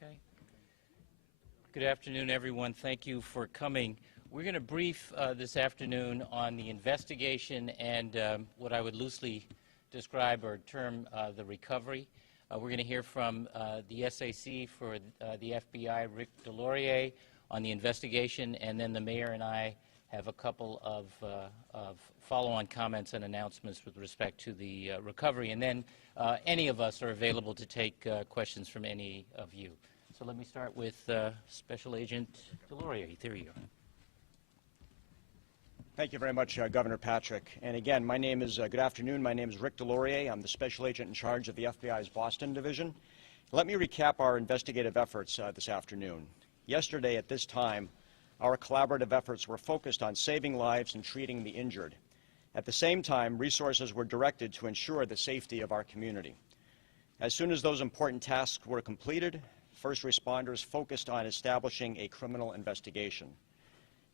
Okay. Good afternoon, everyone. Thank you for coming. We're going to brief this afternoon on the investigation and what I would loosely describe or term the recovery. We're going to hear from the SAC for the FBI, Rick Delorier, on the investigation, and then the mayor and I have a couple of follow-on comments and announcements with respect to the recovery, and then any of us are available to take questions from any of you. So let me start with Special Agent Delorier. There you go. Thank you very much, Governor Patrick. And again, good afternoon. My name is Rick Delorier. I'm the Special Agent in charge of the FBI's Boston Division. Let me recap our investigative efforts this afternoon. Yesterday at this time, our collaborative efforts were focused on saving lives and treating the injured. At the same time, resources were directed to ensure the safety of our community. As soon as those important tasks were completed, first responders focused on establishing a criminal investigation.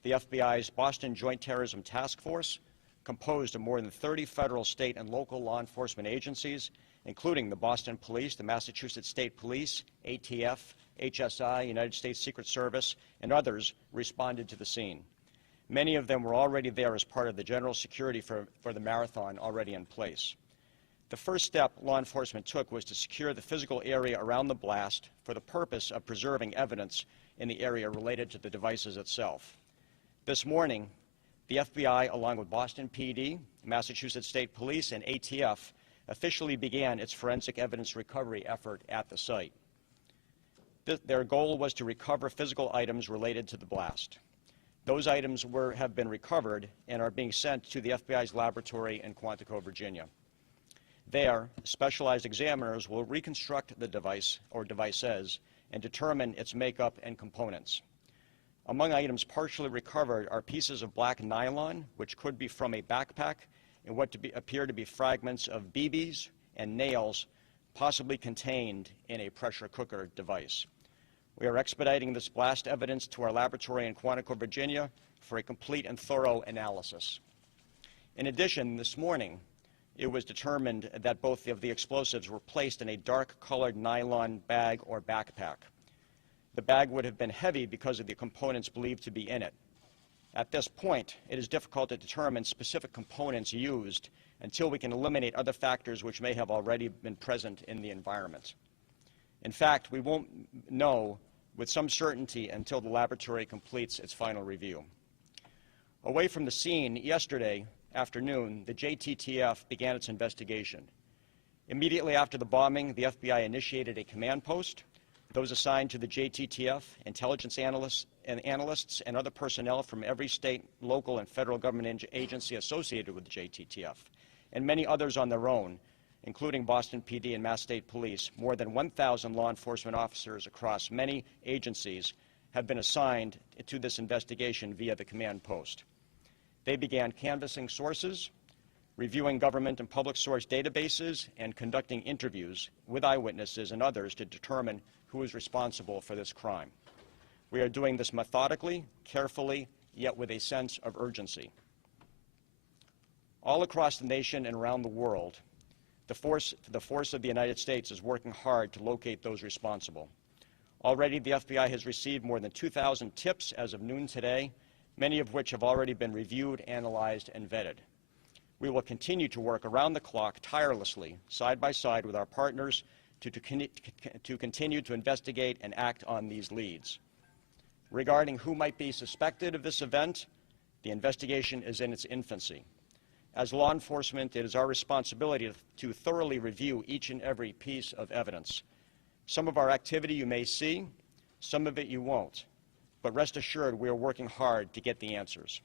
The FBI's Boston Joint Terrorism Task Force, composed of more than 30 federal, state, and local law enforcement agencies, including the Boston Police, the Massachusetts State Police, ATF, HSI, United States Secret Service, and others, responded to the scene. Many of them were already there as part of the general security for the marathon already in place. The first step law enforcement took was to secure the physical area around the blast for the purpose of preserving evidence in the area related to the devices itself. This morning, the FBI, along with Boston PD, Massachusetts State Police, and ATF, officially began its forensic evidence recovery effort at the site. Their goal was to recover physical items related to the blast. Those items have been recovered and are being sent to the FBI's laboratory in Quantico, Virginia. There, specialized examiners will reconstruct the device or devices and determine its makeup and components. Among items partially recovered are pieces of black nylon, which could be from a backpack, and what appear to be fragments of BBs and nails possibly contained in a pressure cooker device. We are expediting this blast evidence to our laboratory in Quantico, Virginia, for a complete and thorough analysis. In addition, this morning, it was determined that both of the explosives were placed in a dark-colored nylon bag or backpack. The bag would have been heavy because of the components believed to be in it. At this point, it is difficult to determine specific components used until we can eliminate other factors which may have already been present in the environment. In fact, we won't know with some certainty until the laboratory completes its final review. Away from the scene, yesterday afternoon, the JTTF began its investigation. Immediately after the bombing, the FBI initiated a command post. Those assigned to the JTTF, intelligence analysts, and other personnel from every state, local, and federal government agency associated with the JTTF, and many others on their own, including Boston PD and Mass State Police. More than 1,000 law enforcement officers across many agencies have been assigned to this investigation via the command post. They began canvassing sources, reviewing government and public source databases, and conducting interviews with eyewitnesses and others to determine who is responsible for this crime. We are doing this methodically, carefully, yet with a sense of urgency. All across the nation and around the world, the force of the United States is working hard to locate those responsible. Already, the FBI has received more than 2,000 tips as of noon today, many of which have already been reviewed, analyzed, and vetted. We will continue to work around the clock tirelessly, side by side with our partners, to continue to investigate and act on these leads. Regarding who might be suspected of this event, the investigation is in its infancy. As law enforcement, it is our responsibility to thoroughly review each and every piece of evidence. Some of our activity you may see, some of it you won't. But rest assured, we are working hard to get the answers.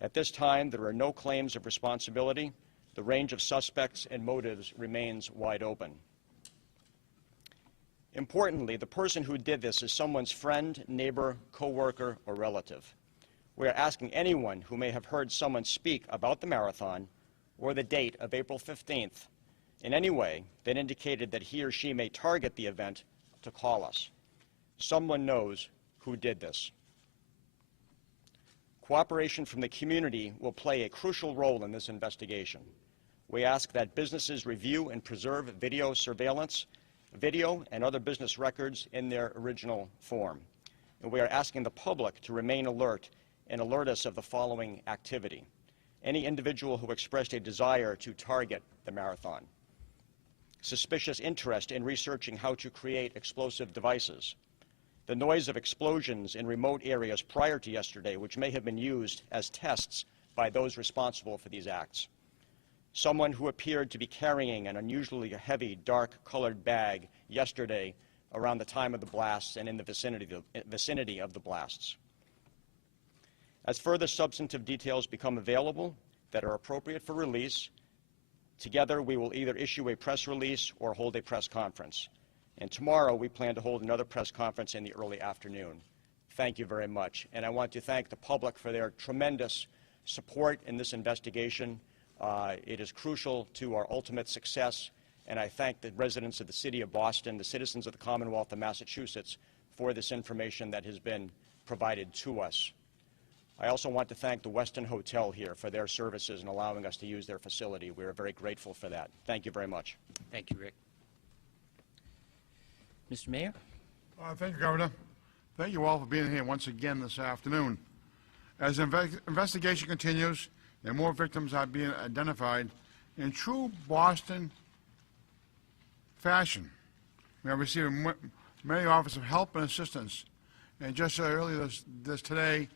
At this time, there are no claims of responsibility. The range of suspects and motives remains wide open. Importantly, the person who did this is someone's friend, neighbor, coworker, or relative. We are asking anyone who may have heard someone speak about the marathon or the date of April 15th in any way that indicated that he or she may target the event to call us. Someone knows who did this. Cooperation from the community will play a crucial role in this investigation. We ask that businesses review and preserve video surveillance video, and other business records in their original form. And we are asking the public to remain alert and alert us of the following activity. Any individual who expressed a desire to target the marathon, suspicious interest in researching how to create explosive devices, the noise of explosions in remote areas prior to yesterday, which may have been used as tests by those responsible for these acts, someone who appeared to be carrying an unusually heavy, dark-colored bag yesterday around the time of the blasts and in the vicinity of the blasts. As further substantive details become available that are appropriate for release, together we will either issue a press release or hold a press conference. And tomorrow we plan to hold another press conference in the early afternoon. Thank you very much. And I want to thank the public for their tremendous support in this investigation. It is crucial to our ultimate success, and I thank the residents of the City of Boston, the citizens of the Commonwealth of Massachusetts, for this information that has been provided to us. I also want to thank the Westin Hotel here for their services in allowing us to use their facility. We are very grateful for that. Thank you very much. Thank you, Rick. Mr. Mayor? Thank you, Governor. Thank you all for being here once again this afternoon. As the investigation continues and more victims are being identified, in true Boston fashion, we have received many offers of help and assistance. And just earlier today,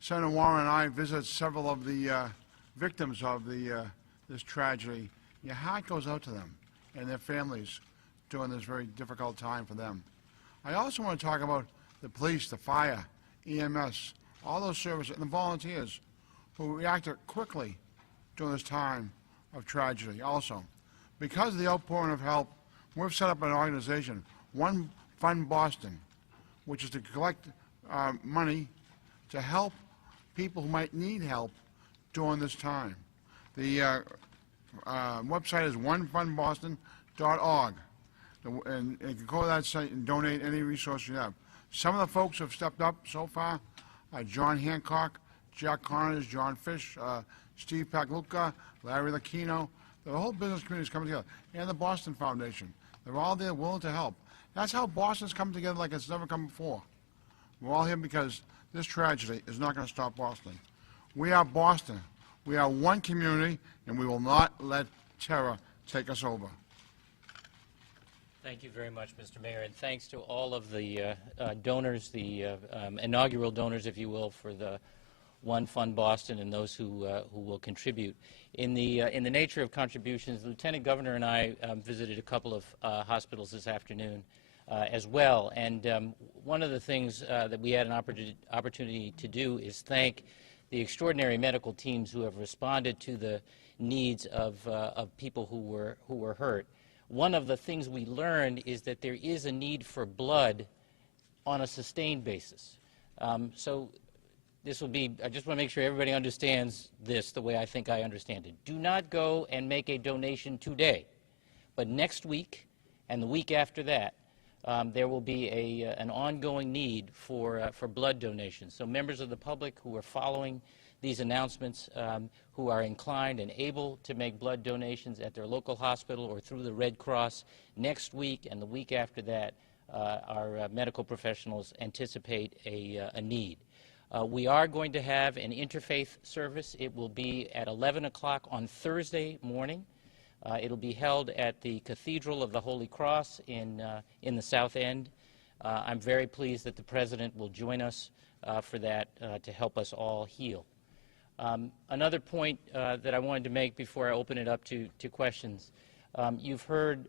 Senator Warren and I visited several of the victims of this tragedy. Your heart goes out to them and their families during this very difficult time for them. I also want to talk about the police, the fire, EMS, all those services, and the volunteers who reacted quickly during this time of tragedy also. Because of the outpouring of help, we've set up an organization, One Fund Boston, which is to collect money to help people who might need help during this time. The website is onefundboston.org. And you can go to that site and donate any resource you have. Some of the folks who have stepped up so far are John Hancock, Jack Connors, John Fish, Steve Pagluka, Larry Lucchino. The whole business community is coming together, and the Boston Foundation. They're all there willing to help. That's how Boston's come together like it's never come before. We're all here because this tragedy is not going to stop Boston. We are Boston. We are one community, and we will not let terror take us over. Thank you very much, Mr. Mayor, and thanks to all of the donors, the inaugural donors, if you will, for the One Fund Boston and those who will contribute. In the nature of contributions, the Lieutenant Governor and I visited a couple of hospitals this afternoon as well, and one of the things that we had an opportunity to do is thank the extraordinary medical teams who have responded to the needs of people who were hurt. One of the things we learned is that there is a need for blood on a sustained basis. So this will be, I just want to make sure everybody understands this the way I think I understand it. Do not go and make a donation today, but next week and the week after that, there will be an ongoing need for blood donations. So members of the public who are following these announcements, who are inclined and able to make blood donations at their local hospital or through the Red Cross, next week and the week after that, our medical professionals anticipate a need. We are going to have an interfaith service. It will be at 11 o'clock on Thursday morning. It'll be held at the Cathedral of the Holy Cross in the South End. I'm very pleased that the President will join us for that to help us all heal. Another point that I wanted to make before I open it up to questions. You've heard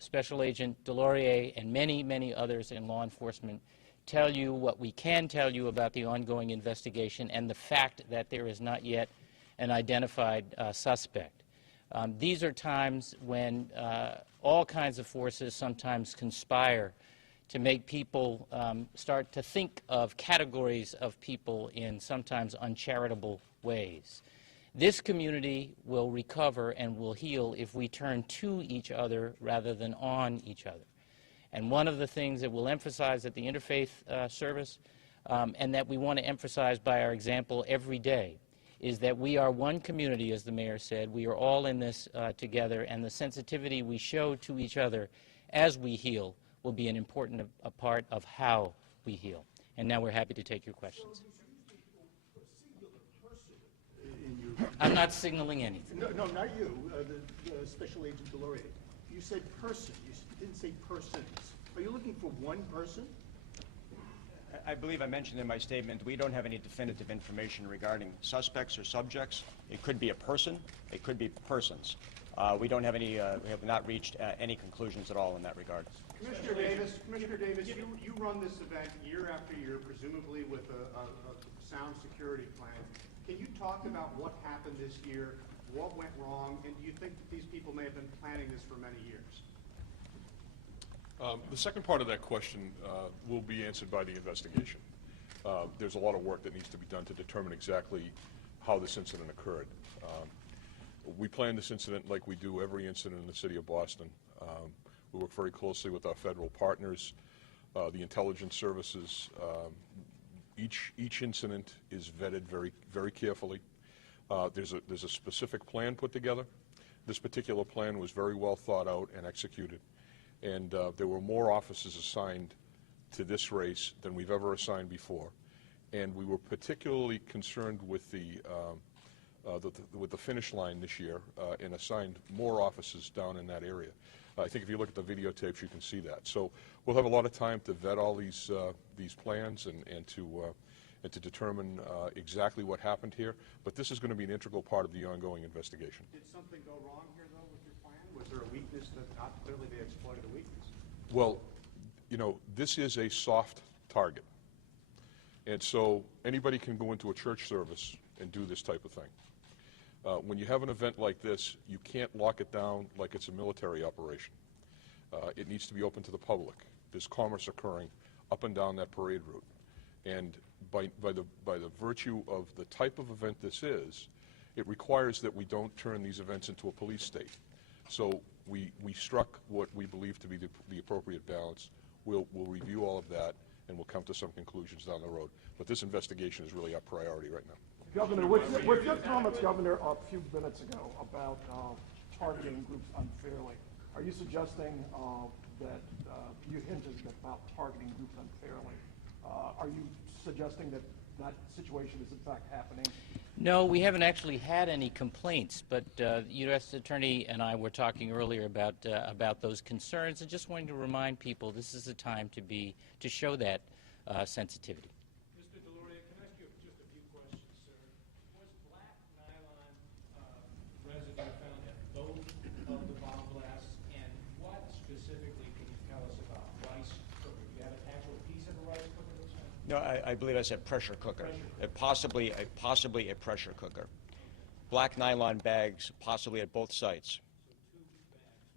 Special Agent Delorier and many, many others in law enforcement tell you what we can tell you about the ongoing investigation and the fact that there is not yet an identified suspect. These are times when all kinds of forces sometimes conspire to make people start to think of categories of people in sometimes uncharitable ways. This community will recover and will heal if we turn to each other rather than on each other. And one of the things that we'll emphasize at the Interfaith Service and that we want to emphasize by our example every day is that we are one community, as the Mayor said. We are all in this together, and the sensitivity we show to each other as we heal will be an important a part of how we heal. And now we're happy to take your questions. I'm not signaling anything. No, not you, the Special Agent Delorier. You said person, you didn't say persons. Are you looking for one person? I believe I mentioned in my statement, we don't have any definitive information regarding suspects or subjects. It could be a person, it could be persons. We don't have any, we have not reached any conclusions at all in that regard. Commissioner Davis, you run this event year after year, presumably with a sound security plan. Can you talk about what happened this year, what went wrong, and do you think that these people may have been planning this for many years? The second part of that question will be answered by the investigation. There's a lot of work that needs to be done to determine exactly how this incident occurred. We plan this incident like we do every incident in the city of Boston. We work very closely with our federal partners, the intelligence services. Each incident is vetted very carefully. There's a specific plan put together. This particular plan was very well thought out and executed. And there were more officers assigned to this race than we've ever assigned before. And we were particularly concerned with the finish line this year and assigned more officers down in that area. I think if you look at the videotapes, you can see that. So we'll have a lot of time to vet all these plans and to determine exactly what happened here. But this is going to be an integral part of the ongoing investigation. Did something go wrong here, though, with your plan? Was there a weakness that clearly they exploited a weakness? Well, you know, this is a soft target. And so anybody can go into a church service and do this type of thing. When you have an event like this, you can't lock it down like it's a military operation. It needs to be open to the public. There's commerce occurring up and down that parade route. And by the virtue of the type of event this is, it requires that we don't turn these events into a police state. So we struck what we believe to be the appropriate balance. We'll review all of that, and we'll come to some conclusions down the road. But this investigation is really our priority right now. Governor, with your comments, Governor, a few minutes ago about targeting groups unfairly, are you suggesting that you hinted about targeting groups unfairly? Are you suggesting that that situation is in fact happening? No, we haven't actually had any complaints, but the U.S. Attorney and I were talking earlier about those concerns, and just wanting to remind people this is the time to show that sensitivity. Mr. Delorier, can I ask you just a few questions, sir? Was black nylon residue found at both of the bomb blasts, and what specifically can you tell us about rice cooker? Do you have an actual piece of a rice cooker that's found? No, I believe I said pressure cooker. Possibly a pressure cooker. Black nylon bags, possibly at both sites.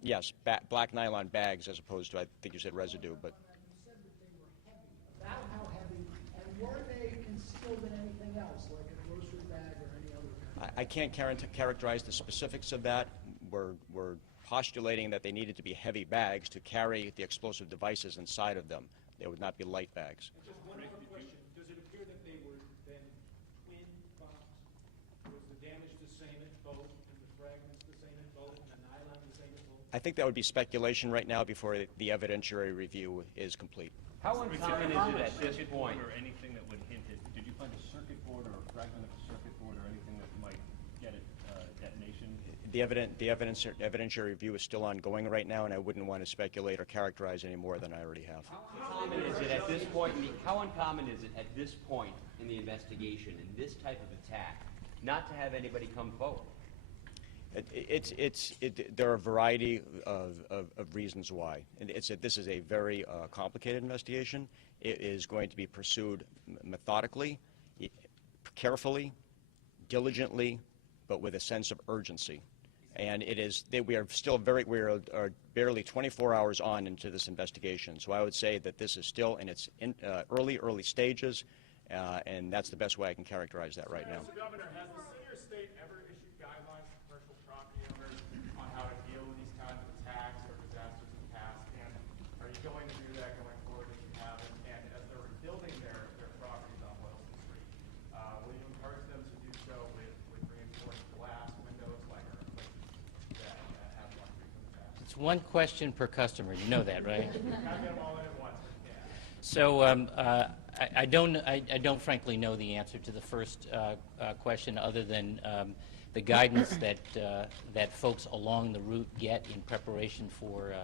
Yes, black nylon bags as opposed to, I think you said residue, but. You said that they were heavy. About how heavy, and were they concealed in anything else, like a grocery bag or any other kind? I can't characterize the specifics of that. We're postulating that they needed to be heavy bags to carry the explosive devices inside of them. They would not be light bags. And just one other question. Does it appear that they were then twin bombs? Was the damage the same at both, and the fragments the same at both, and the nylon the same at both? I think that would be speculation right now before the evidentiary review is complete. How uncommon is it at this point? Or anything that would hint it? Did you find a circuit board or a fragment of a circuit board or anything that might get it detonation? The evidentiary review is still ongoing right now, and I wouldn't want to speculate or characterize any more than I already have. How uncommon is it at this point? How uncommon is it at this point in the investigation, in this type of attack, not to have anybody come forward? There are a variety of reasons why. And this is a very complicated investigation. It is going to be pursued methodically, carefully, diligently, but with a sense of urgency. And we are barely 24 hours on into this investigation. So I would say that this is still in its early stages, and that's the best way I can characterize that right now. Governor, has the senior state ever issued guidelines to commercial property owners on how to deal with these kinds of attacks or disasters in the past? And are you going to do that going forward if you haven't? And as they're rebuilding their properties on Boylston Street, will you encourage them to do so with reinforced glass windows like that have gone through in the past? It's one question per customer. You know that, right? Gotta get them all in at once. Yeah. So I don't frankly know the answer to the first question, other than the guidance that folks along the route get in preparation for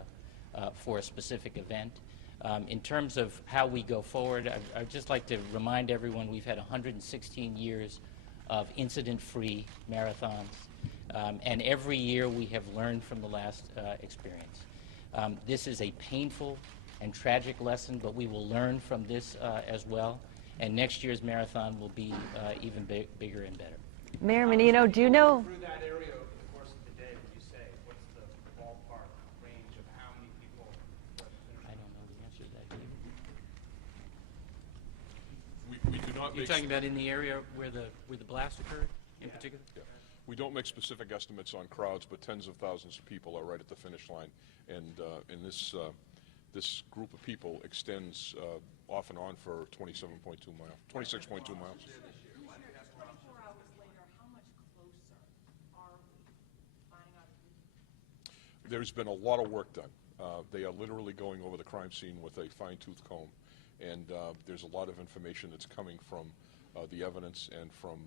a specific event. In terms of how we go forward, I'd just like to remind everyone we've had 116 years of incident-free marathons, and every year we have learned from the last experience. This is a painful and tragic lesson, but we will learn from this as well, and next year's marathon will be even bigger and better. Mayor Menino, do you know? Through that area over the course of the day, would you say, what's the ballpark range of how many people were at the finish I don't know the answer to that, do you? We do not You're make... talking about in the area where the blast occurred, in particular? Yeah. We don't make specific estimates on crowds, but tens of thousands of people are right at the finish line. And this group of people extends off and on for 26.2 miles. 24 hours later, how much closer are we finding out? There's been a lot of work done. They are literally going over the crime scene with a fine-tooth comb, and there's a lot of information that's coming from the evidence and from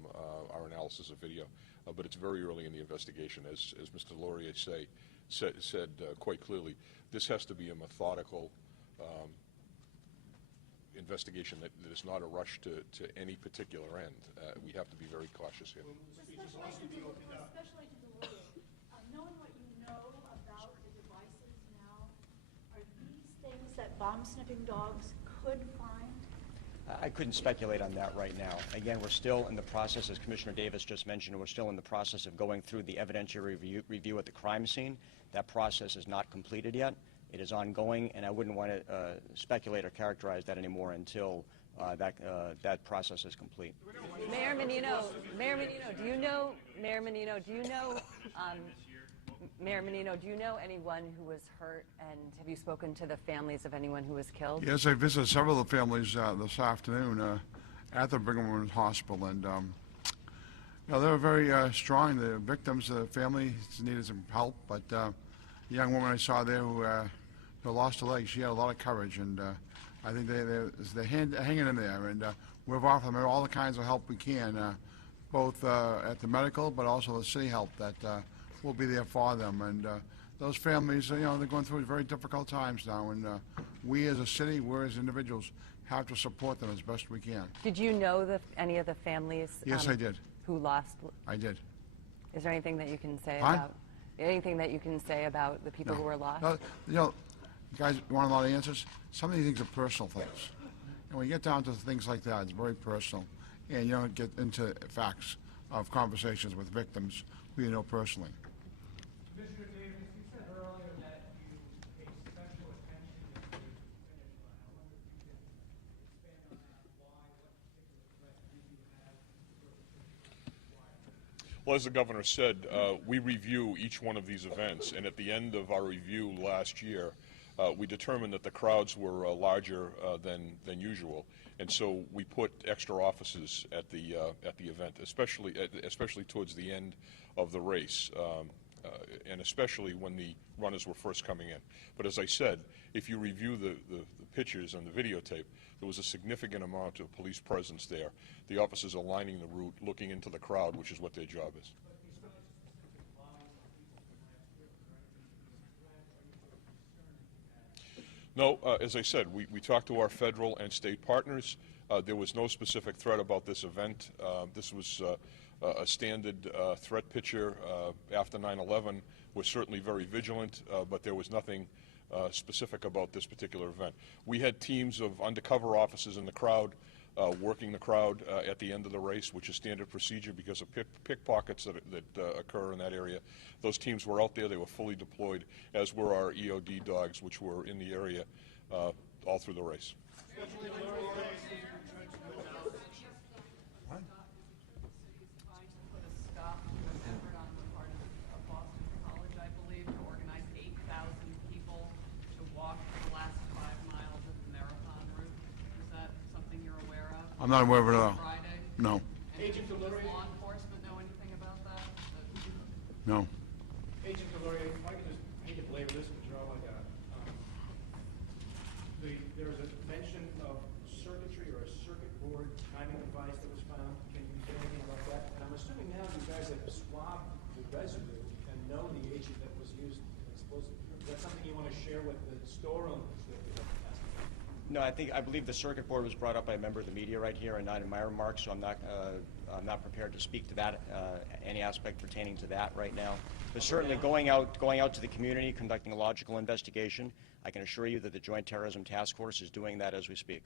our analysis of video. But it's very early in the investigation. As Mr. Laurier said quite clearly, this has to be a methodical investigation that is not a rush to any particular end. We have to be very cautious here. Special Agent Deloria, knowing what you know about the devices now, are these things that bomb-sniffing dogs could find? I couldn't speculate on that right now. Again, we're still in the process, as Commissioner Davis just mentioned, we're still in the process of going through the evidentiary review at the crime scene. That process is not completed yet. It is ongoing, and I wouldn't want to speculate or characterize that anymore until that process is complete. Mayor Menino, do you know? Mayor Menino, do you know anyone who was hurt, and have you spoken to the families of anyone who was killed? Yes, I visited several of the families this afternoon at the Brigham and Women's Hospital, and they were very strong. The victims, the families needed some help, but the young woman I saw there who lost her leg, she had a lot of courage, and I think they're hanging in there, and we've offered them all the kinds of help we can, both at the medical, but also the city help that will be there for them. And those families, they're going through very difficult times now, and we as a city, we as individuals, have to support them as best we can. Did you know any of the families? Yes, I did. Who lost? I did. Is there anything that you can say Huh? about? Anything that you can say about the people who were lost? No, guys, you want a lot of answers? Some of these things are personal things. And when you get down to things like that, it's very personal. And you don't get into facts of conversations with victims who you know personally. Commissioner Davis, you said earlier that you pay special attention to the finish line. I wonder if you can expand on that. Why? What particular threat do you have for the finish line? Well, as the governor said, we review each one of these events, and at the end of our review last year, we determined that the crowds were larger than usual, and so we put extra officers at the event, especially towards the end of the race, and especially when the runners were first coming in. But as I said, if you review the pictures and the videotape, there was a significant amount of police presence there. The officers are lining the route, looking into the crowd, which is what their job is. No, as I said, we talked to our federal and state partners. There was no specific threat about this event. This was a standard threat picture after 9/11. We're certainly very vigilant, but there was nothing specific about this particular event. We had teams of undercover officers in the crowd, working the crowd at the end of the race, which is standard procedure because of pickpockets that occur in that area. Those teams were out there. They were fully deployed, as were our EOD dogs, which were in the area all through the race. I'm not aware of it at all. Friday? No. Agent Deloria? Does law enforcement know anything about that? No. Agent Deloria, if I could just, I hate to belabor this, but priming device that was found? Can you say anything about that? And I'm assuming now you guys have swabbed the residue and know the agent that was used in explosive. Is that something you want to share with the store owners that we have to ask? No, I believe the circuit board was brought up by a member of the media right here and not in my remarks, so I'm not prepared to speak to that, any aspect pertaining to that right now. But certainly going out to the community, conducting a logical investigation, I can assure you that the Joint Terrorism Task Force is doing that as we speak.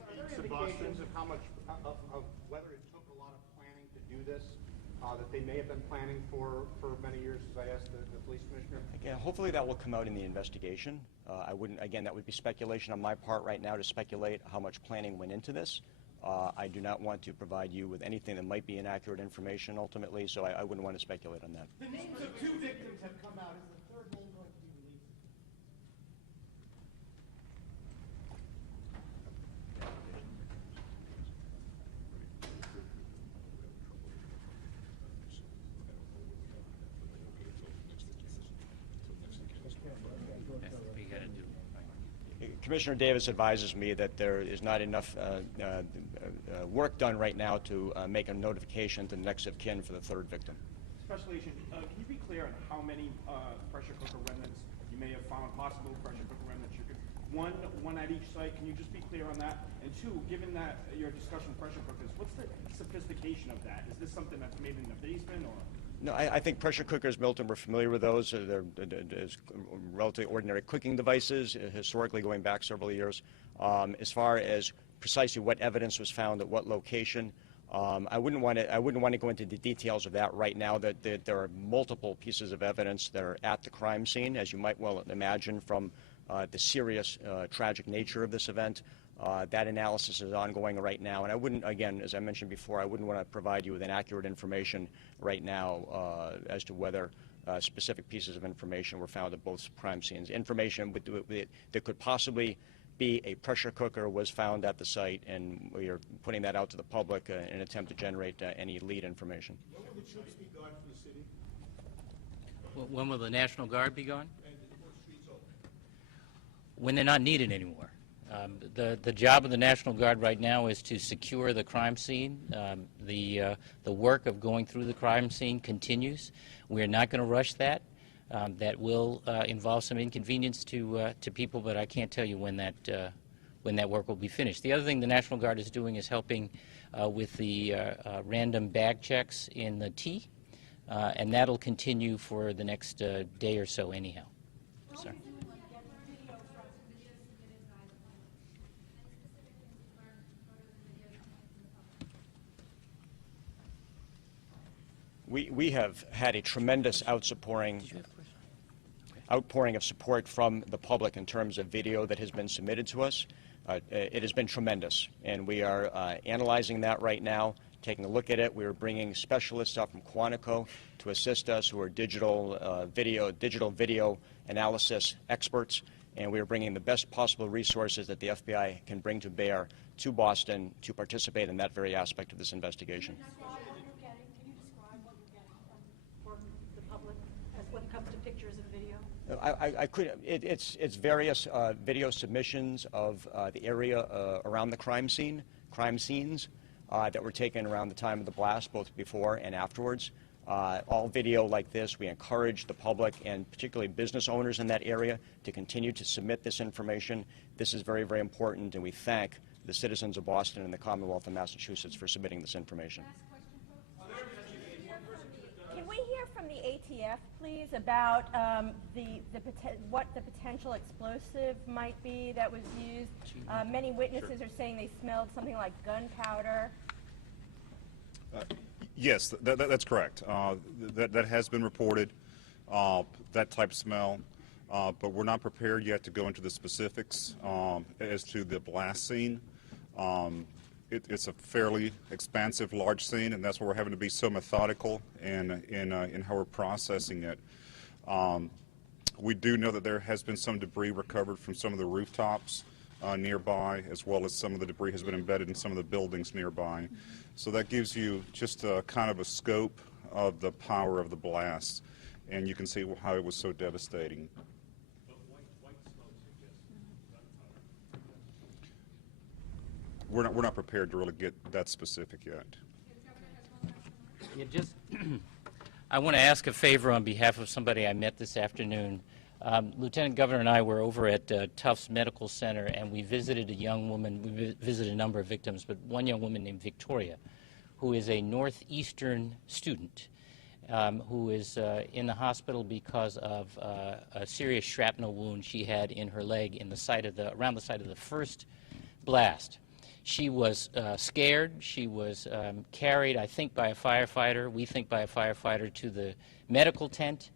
Are there indications of how much, of whether it took a lot of planning to do this, that they may have been planning for many years, as I asked the police commissioner? Again, hopefully that will come out in the investigation. I wouldn't, again, that would be speculation on my part right now to speculate how much planning went into this. I do not want to provide you with anything that might be inaccurate information ultimately, so I wouldn't want to speculate on that. The names of 2 victims have come out. Is the third name going to be released? That's what we gotta do. Commissioner Davis advises me that there is not enough work done right now to make a notification to the next of kin for the 3rd victim. Special Agent, can you be clear on how many pressure cooker remnants you may have found, possible pressure cooker remnants? You could, one at each site. Can you just be clear on that? And 2, given that your discussion of pressure cookers, what's the sophistication of that? Is this something that's made in the basement or? No, I think pressure cookers, Milton, we're familiar with those. They're relatively ordinary cooking devices, historically going back several years. As far as precisely what evidence was found at what location, I wouldn't want to go into the details of that right now. That there are multiple pieces of evidence that are at the crime scene, as you might well imagine from the serious, tragic nature of this event. That analysis is ongoing right now, and I wouldn't, again, as I mentioned before, I wouldn't want to provide you with inaccurate information right now as to whether specific pieces of information were found at both crime scenes. Information that could possibly be a pressure cooker was found at the site, and we are putting that out to the public in an attempt to generate any lead information. When will the troops be gone from the city? When will the National Guard be gone? And what streets open? When they're not needed anymore. The job of the National Guard right now is to secure the crime scene. The work of going through the crime scene continues. We are not going to rush that. That will involve some inconvenience to people, but I can't tell you when that work will be finished. The other thing the National Guard is doing is helping with the random bag checks in the T, and that'll continue for the next day or so anyhow. Sorry. We have had a tremendous outpouring of support from the public in terms of video that has been submitted to us. It has been tremendous, and we are analyzing that right now, taking a look at it. We are bringing specialists up from Quantico to assist us, who are digital video analysis experts, and we are bringing the best possible resources that the FBI can bring to bear to Boston to participate in that very aspect of this investigation. When it comes to pictures and video? I could. It's various video submissions of the area around the crime scenes that were taken around the time of the blast, both before and afterwards. All video like this, we encourage the public and particularly business owners in that area to continue to submit this information. This is very, very important, and we thank the citizens of Boston and the Commonwealth of Massachusetts for submitting this information. Can we hear from the ATF, please, about what the potential explosive might be that was used? Many witnesses are saying they smelled something like gunpowder. Yes, that's correct. That has been reported, that type of smell, but we're not prepared yet to go into the specifics as to the blast scene. It's a fairly expansive, large scene, and that's why we're having to be so methodical in how we're processing it. We do know that there has been some debris recovered from some of the rooftops nearby, as well as some of the debris has been embedded in some of the buildings nearby. So that gives you just a kind of a scope of the power of the blast, and you can see how it was so devastating. we're not prepared to really get that specific yet. Yeah, just I want to ask a favor on behalf of somebody I met this afternoon. Lieutenant Governor and I were over at Tufts Medical Center, and we visited a young woman. We visited a number of victims, but one young woman named Victoria, who is a Northeastern student, who is in the hospital because of a serious shrapnel wound she had in her leg in the site of around the site of the first blast. She was scared. She was carried, I think, by a firefighter. We think by a firefighter to the medical tent,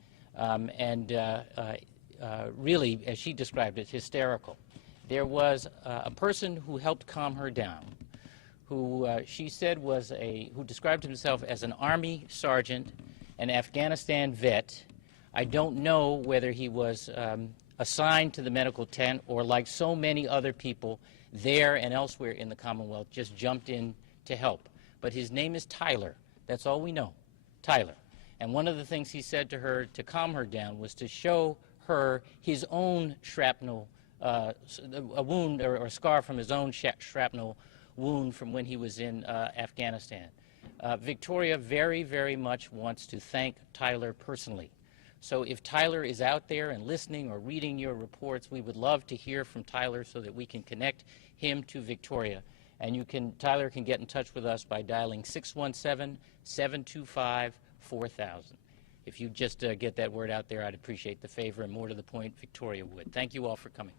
really, as she described it, hysterical. There was a person who helped calm her down, who she said who described himself as an Army sergeant, an Afghanistan vet. I don't know whether he was assigned to the medical tent or, like so many other people there and elsewhere in the Commonwealth, just jumped in to help. But his name is Tyler. That's all we know, Tyler. And one of the things he said to her to calm her down was to show her his own shrapnel, a wound or scar from his own shrapnel wound from when he was in Afghanistan. Victoria very, very much wants to thank Tyler personally. So if Tyler is out there and listening or reading your reports, we would love to hear from Tyler so that we can connect him to Victoria. And Tyler can get in touch with us by dialing 617-725-4000. If you just get that word out there, I'd appreciate the favor, and more to the point, Victoria would. Thank you all for coming.